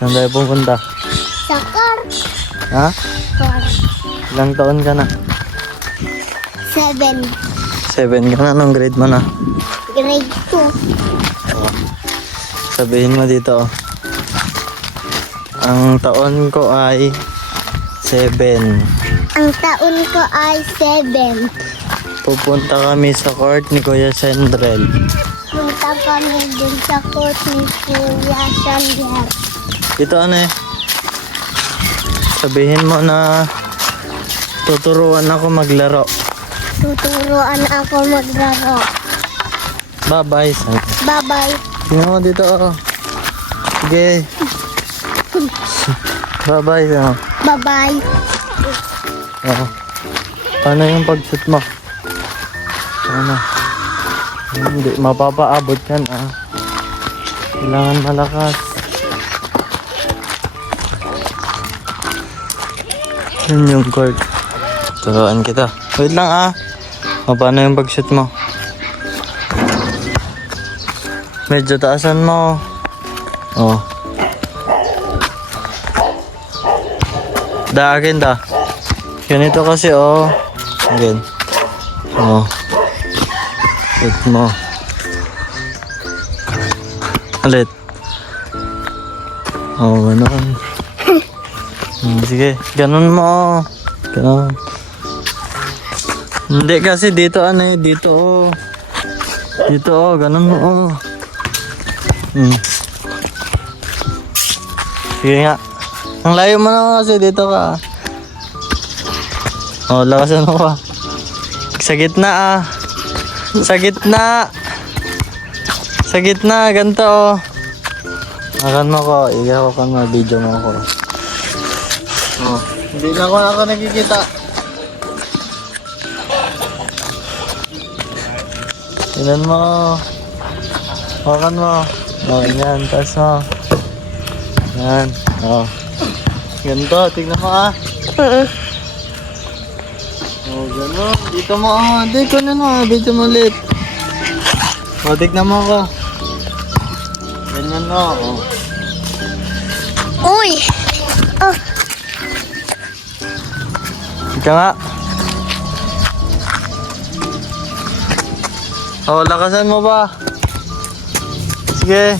Saan tayo pupunta? Sa car. Ha? Car. Ilang taon ka na? 7. 7 ka na. Anong grade mo na? Grade 2. Sabihin mo dito. Ang taon ko ay 7. Ang taon ko ay 7. Pupunta kami sa court ni Kuya Sendrel. Punta kami dun sa court ni Kuya Sander. Dito ano eh? Sabihin mo na tuturuan ako maglaro. Tuturuan ako maglaro. Bye-bye. Bye-bye. Tingnan mo dito oh. Sige. Bye-bye. Oh. Bye-bye. Oh. Paano yung pag-shoot mo? Ano? Hindi, mapapaabot yan ah. Kailangan malakas. Yun yung court. Turuan kita. Wait lang ah. O, paano yung pag-shoot mo? Medyo taasan mo. Oh. Akin da. Ganito kasi oh. Again. Oh. Shoot mo. Ulit. Oh, ganun. Sige, ganun mo. Ganun. Hindi kasi dito ano eh, dito oh. Dito oh, ganun mo oh. Sige nga. Ang layo mo naman kasi dito ka. Oh, lakasan mo pa. Sa gitna ah. Sa gitna. Sa gitna, ganito oh. Makan mo ko, igaw ko na video mo ko. Oh, hindi na ako nakikita. Tignan mo. Makan mo. Oh, yan, taas mo. Yan, oh. Ganito, tignan mo ah. Oh, gano'n. Dito mo ah. Dito na mo. Video mo ulit. O, tignan mo ako. Ganyan mo. Oh. Uy! Oh, Ika nga. Oh, lakasan mo ba? Sige.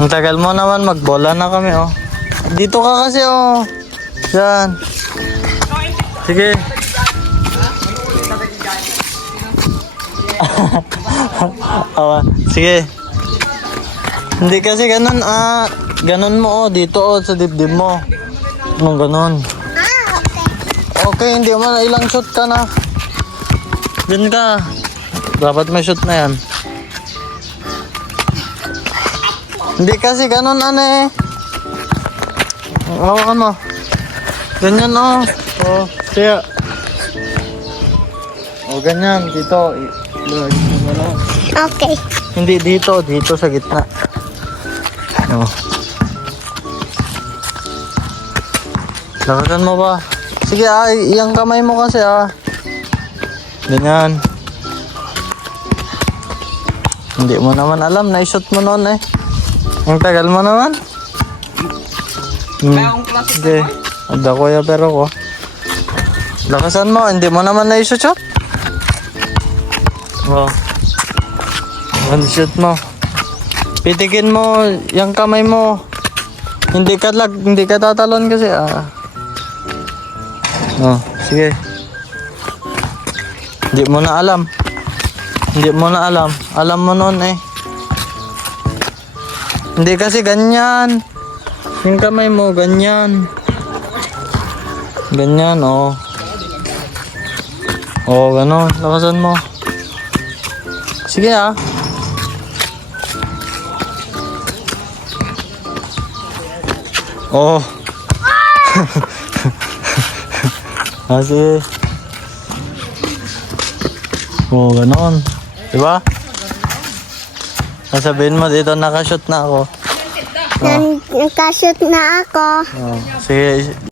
Ang tagal mo naman. Magbola na kami oh. Dito ka kasi oh. Yan. Sige. Sige. Hindi kasi ganun ah. Ganun mo oh. Dito oh. Sa dibdib mo. Anong ganun? okay. Okay, hindi mo na ilang shot ka na. Diyan ka. Dapat may shot na yan. Hindi kasi ganun ano eh. Hawakan mo. Ganyan oh. Oh, siya. Oh, ganyan. Dito. Okay. Hindi dito. Dito sa gitna. Oh. Lakasan mo ba? Sige ay, iyang kamay mo kasi ah. Ganyan. Hindi mo naman alam, na-shoot mo noon eh. Ang tagal mo naman. Hindi. Ada kuya pero ko. Lakasan mo, hindi mo naman na-shoot. Oh. One-shoot mo. Pitikin mo yung kamay mo. Hindi ka tatalon kasi ah. Oh, sige. Hindi mo na alam. Hindi mo na alam. Alam mo noon eh. Hindi kasi ganyan. Yung kamay mo, ganyan. Ganyan, oh. Oh, gano'n. Lakasan mo. Sige ah. Oh. Sige. Oh, gano'n. Diba? Sasabihin mo dito, nakashoot na ako. Nagka-shoot na ako. Oh, sige.